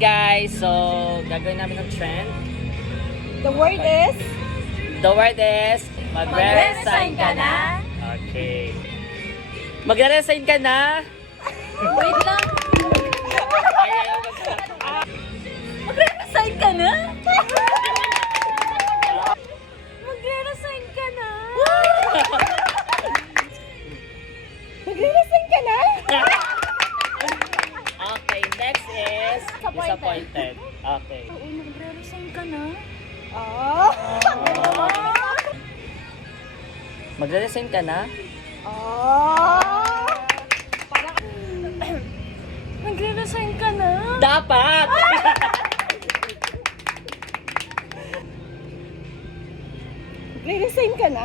Guys, so gagawin namin ng trend. The word is? The word is Magre-resign ka na? Okay. Magre-resign ka na? Wait lang. Ay, ayaw magsalita. Magre-resign ka na? Magre-resign ka na? Magre-resign ka na? Okay, next is disappointed. Okay. Oo, magre-resign ka na? Oh. Magre-resign ka na? Oh. Magre-resign ka na? Dapat! Magre-resign ka na?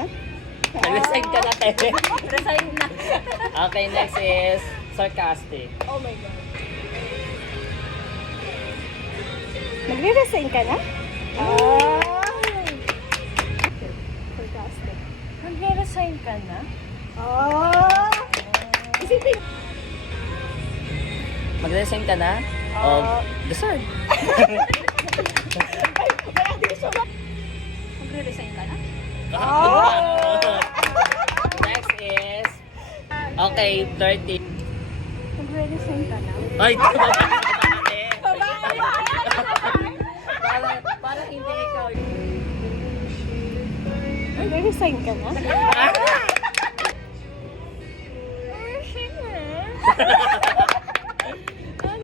Mag-resign ka na, te. Resign na. Okay, next is sarcastic. Oh my God. Magre-resign ka na? Sarcastic. Magre-resign ka na? Isipin. Mag-resign ka na? O deserve? Magre-resign ka na? Next is okay, 30. Magre-resign ka na? Ay, Babae! para hindi ikaw. Magre-resign ka na?